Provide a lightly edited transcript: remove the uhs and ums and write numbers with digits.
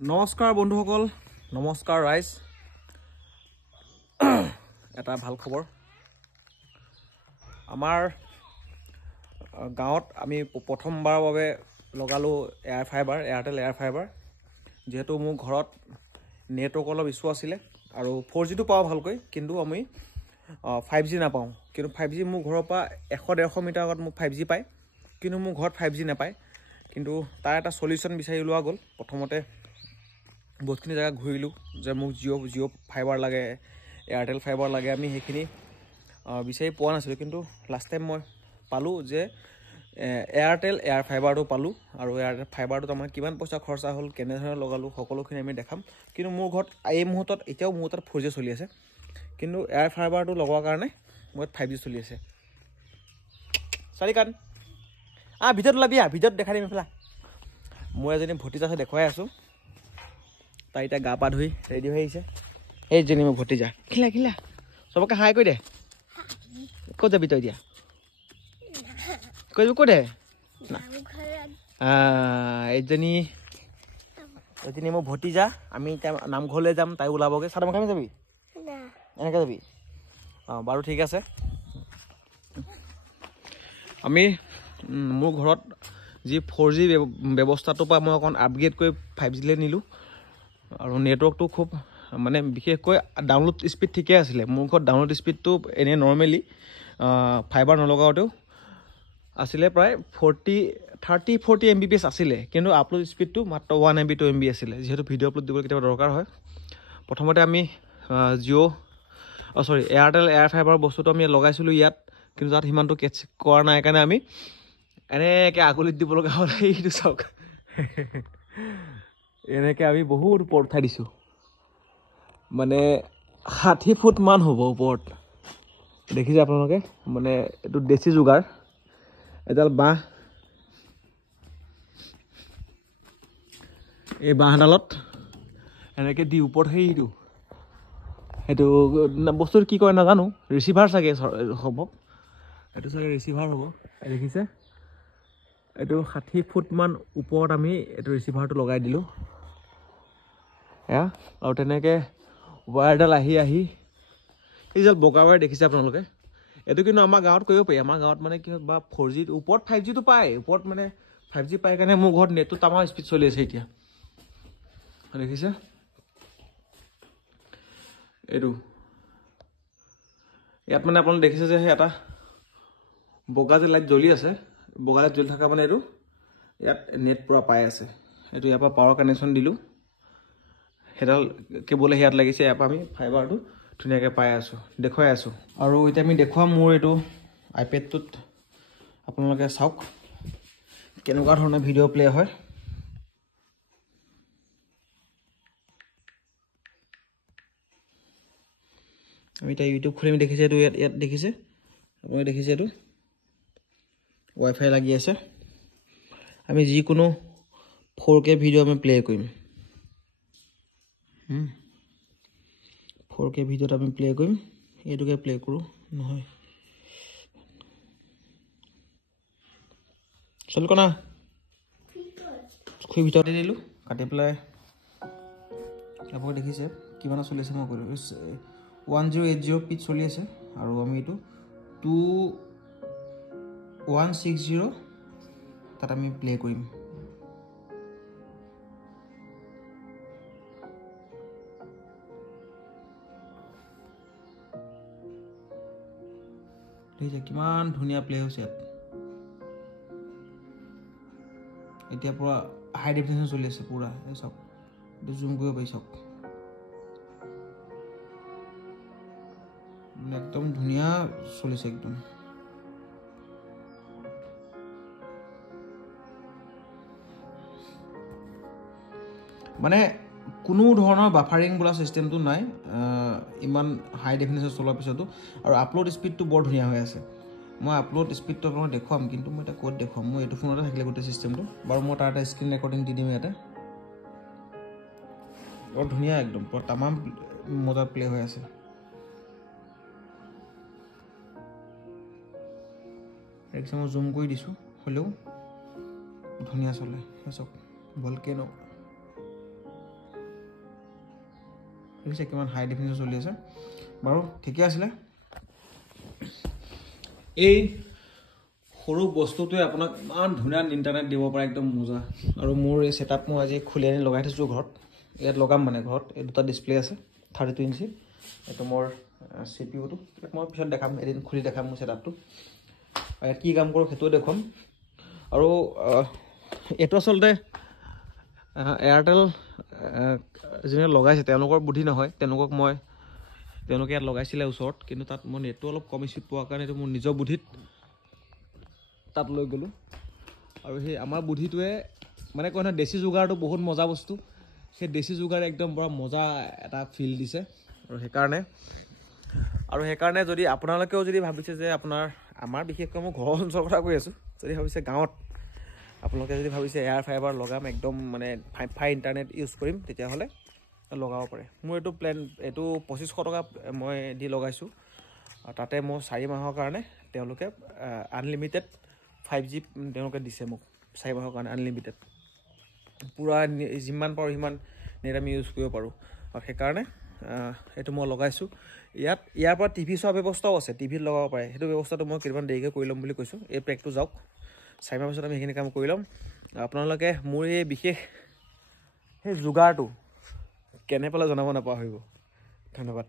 নমস্কাৰ বন্ধুসকল, নমস্কাৰ ৰাইজ। এটা ভাল খবৰ, আমাৰ গাঁৱত আমি প্ৰথমবাৰৰ বাবে লগালোঁ এয়াৰটেল এয়াৰ ফাইবাৰ। যিহেতু মোৰ ঘৰত নেটৱৰ্ক অলপ ইছ্যু আছিলে আৰু 4Gটো পাওঁ ভালকৈ, কিন্তু আমি 5G নাপাওঁ। কিন্তু 5G মোৰ ঘৰৰ পৰা 100-150 মিটাৰ আগত মোক 5G পায়, কিন্তু মোৰ ঘৰত 5G নাপায়। কিন্তু তাৰ এটা সলিউশ্যন বিচাৰি লোৱা গ'ল। প্ৰথমতে বহুতখিনি জেগা ঘূৰিলোঁ যে মোক জিঅ' ফাইবাৰ লাগে, এয়াৰটেল ফাইবাৰ লাগে। আমি সেইখিনি বিচাৰি পোৱা নাছিলোঁ, কিন্তু লাষ্ট টাইম মই পালোঁ যে এয়াৰটেল এয়াৰ ফাইবাৰটো পালোঁ। আৰু এয়াৰটেল ফাইবাৰটোত আমাৰ কিমান পইচা খৰচা হ'ল, কেনেধৰণে লগালোঁ, সকলোখিনি আমি দেখাম। কিন্তু মোৰ ঘৰত এই মুহূৰ্তত এতিয়াও মোৰ তাত 4G চলি আছে, কিন্তু এয়াৰ ফাইবাৰটো লগোৱাৰ কাৰণে মোৰ 5G চলি আছে। চাৰিকান ভিডিঅ'ত ওলাবি, ভিডিঅ'ত দেখাই দিম এইফালে। মোৰ এজনী ভতিজা আছে, দেখুৱাই আছোঁ। তাই এতিয়া গা পা ধুই ৰেডি হৈ আহিছে। এইজনী মোৰ ভতিজা, খিলা চবকে হাই কৈ দে। ক'ত যাবি তই এতিয়া? কৈ যাবি ক'ত দে? এইজনী মোৰ ভতিজা। আমি এতিয়া নামঘৰলৈ যাম, তাই ওলাবগৈ। চাদৰ মেখেলা যাবি? এনেকৈ যাবি? বাৰু ঠিক আছে। আমি মোৰ ঘৰত যি 4G ব্যৱস্থাটোৰ পৰা মই অকণ আপগ্ৰেড কৰি 5Gলৈ নিলোঁ। আৰু নেটৱৰ্কটো খুব মানে বিশেষকৈ ডাউনলোড স্পীড ঠিকে আছিলে। মোৰ ঘৰত ডাউনলোড স্পীডটো এনেই নৰ্মেলি ফাইবাৰ নলগাওঁতেও আছিলে প্ৰায় 30-40 Mbps আছিলে, কিন্তু আপলোড স্পীডটো মাত্ৰ 1 MB 2 MB আছিলে। যিহেতু ভিডিঅ' আপলোড দিবলৈ কেতিয়াবা দৰকাৰ হয়। প্ৰথমতে আমি এয়াৰটেল এয়াৰ ফাইবাৰ বস্তুটো আমি লগাইছিলোঁ ইয়াত, কিন্তু তাত সিমানটো কেটচ কৰা নাই। কাৰণে আমি এনেকৈ আগুলিত দিব লগা হ'ল। এইটো চাওক, এনেকৈ আমি বহুত ওপৰত উঠাই দিছোঁ, মানে 60 ফুট মান হ'ব ওপৰত। দেখিছে আপোনালোকে? মানে এইটো দেশী যোগাৰ, এডাল বাঁহ। এই বাঁহডালত এনেকৈ দি ওপৰত সেইটো বস্তুটো কি কৰে নাজানো, ৰিচিভাৰ চাগে হ'ব। এইটো চাগে ৰিচিভাৰ হ'ব। দেখিছে? এইটো 60 ফুট মান ওপৰত আমি এইটো ৰিচিভাৰটো লগাই দিলোঁ। আৰু তেনেকৈ ৱায়াৰডাল আহি এইডাল বগা ৱায়াৰ দেখিছে আপোনালোকে? এইটো কিন্তু আমাৰ গাঁৱত কৰিব পাৰি। আমাৰ গাঁৱত মানে কি হয়, বা 4G ওপৰত 5Gটো পায়, ওপৰত মানে 5G পায় কাৰণে মোৰ ঘৰত নেটটো তামাম স্পীড চলি আছে এতিয়া। দেখিছে? এইটো ইয়াত মানে আপোনালোকে দেখিছে যে সেই এটা বগা যে লাইট জ্বলি আছে, বগা লাইট জ্বলি থকা মানে এইটো ইয়াত নেট পূৰা পাই আছে। এইটো ইয়াৰ পৰা পাৱাৰ কানেকশ্যন দিলোঁ, সেইডাল কেবলে ইয়াত লাগিছে। ইয়াৰ পৰা আমি ফাইবাৰটো ধুনীয়াকৈ পাই আছোঁ, দেখুৱাই আছোঁ। আৰু এতিয়া আমি দেখুৱাম মোৰ এইটো আইপেডটোত। আপোনালোকে চাওক কেনেকুৱা ধৰণৰ ভিডিঅ' প্লে হয়। আমি এতিয়া ইউটিউব খুলি আমি দেখিছে, এইটো ইয়াত দেখিছে, আপুনি দেখিছে এইটো ৱাইফাই লাগি আছে। আমি যিকোনো 4K ভিডিঅ' আমি প্লে কৰিম। 4K ভিডিঅ'ত আমি প্লে কৰিম। এইটোকে প্লে কৰোঁ, নহয় চল কনা খুই ভিতৰতে দিলোঁ, কাটি পেলাই। আপোনালোকে দেখিছে কিমান চলি আছে, মই কৰিলোঁ 1080 পিট চলি আছে। আৰু আমি এইটো 2160 তাত আমি প্লে কৰিম। দেখিছে কিমান ধুনীয়া প্লে হৈছে ইয়াত। এতিয়া পূৰা হাই ডেফিনেশ্যন চলি আছে পূৰা। এই চাওক, এইটো জুম কৰিব পাৰি, চাওক একদম ধুনীয়া চলিছে একদম। মানে কোনো ধৰণৰ বাফাৰিং বোলা ছিষ্টেমটো নাই ইমান হাই ডেফিনেশ্যন চলোৱাৰ পিছতো। আৰু আপলোড স্পীডটো বৰ ধুনীয়া হৈ আছে। মই আপলোড স্পীডটো আপোনাক দেখুৱাম, কিন্তু মই এতিয়া ক'ত দেখুৱাম? মই এইটো ফোনতে থাকিলে গোটেই ছিষ্টেমটো। বাৰু মই তাৰ এটা স্ক্ৰীণ ৰেকৰ্ডিং দি দিম ইয়াতে। বৰ ধুনীয়া একদম, বৰ তামাম মজা প্লে হৈ আছে। একদম মই জুম কৰি দিছোঁ, হ'লেও ধুনীয়া চলে। চাওক ভলকেনো দেখিছে কিমান হাই ডেফিনিশ্যন চলি আছে বাৰু ঠিকে আছিলে এই সৰু বস্তুটোৱে আপোনাক ইমান ধুনীয়া ইণ্টাৰনেট দিব পাৰে একদম মজা আৰু মোৰ এই ছেটআপ মই আজি খুলি আনি লগাই থৈছোঁ ঘৰত ইয়াত লগাম মানে ঘৰত এই দুটা ডিছপ্লে আছে 32 ইঞ্চি এইটো মোৰ CPU-টো মই পিছত দেখাম এদিন খুলি দেখাম মোৰ ছেটআপটো ইয়াত কি কাম কৰোঁ সেইটোও দেখুৱাম আৰু এইটো আচলতে এয়াৰটেল যোনে লগাইছে তেওঁলোকৰ বুদ্ধি নহয় তেওঁলোকে ইয়াত লগাইছিলে ওচৰত কিন্তু তাত মই নেটটো অলপ কম স্পীড পোৱাৰ কাৰণে এইটো মোৰ নিজৰ বুদ্ধিত তাত লৈ গ'লোঁ আৰু সেই আমাৰ বুদ্ধিটোৱে মানে কয় নহয় দেশী যোগাৰটো বহুত মজা বস্তু সেই দেশী যোগাৰে একদম পুৰা মজা এটা ফিল দিছে আৰু সেইকাৰণে যদি আপোনালোকেও যদি ভাবিছে যে আমাৰ বিশেষকৈ মই ঘৰৰ অঞ্চলৰ কথা কৈ আছোঁ যদি ভাবিছে গাঁৱত আপোনালোকে যদি ভাবিছে এয়াৰ ফাইবাৰ লগাম একদম মানে ফাই ইণ্টাৰনেট ইউজ কৰিম তেতিয়াহ'লে লগাব পাৰে মোৰ এইটো প্লেন এইটো 2500 টকা মই দি লগাইছোঁ তাতে মোৰ 4 মাহৰ কাৰণে তেওঁলোকে আনলিমিটেড 5G তেওঁলোকে দিছে মোক 4 মাহৰ কাৰণে আনলিমিটেড পুৰা যিমান পাৰোঁ সিমান নেট আমি ইউজ কৰিব পাৰোঁ আৰু সেইকাৰণে এইটো মই লগাইছোঁ ইয়াৰ পৰা টিভি চোৱাৰ ব্যৱস্থাও আছে টিভিত লগাব পাৰে সেইটো ব্যৱস্থাটো মই কেইদিনমান দেৰিকৈ কৰি ল'ম বুলি কৈছোঁ এই পেকটো যাওক 4 মাহৰ পিছত আমি সেইখিনি কাম কৰি ল'ম আপোনালোকে মোৰ এই বিশেষ সেই যোগাৰটো কেনে পালে জনাব নাপাহৰিব ধন্যবাদ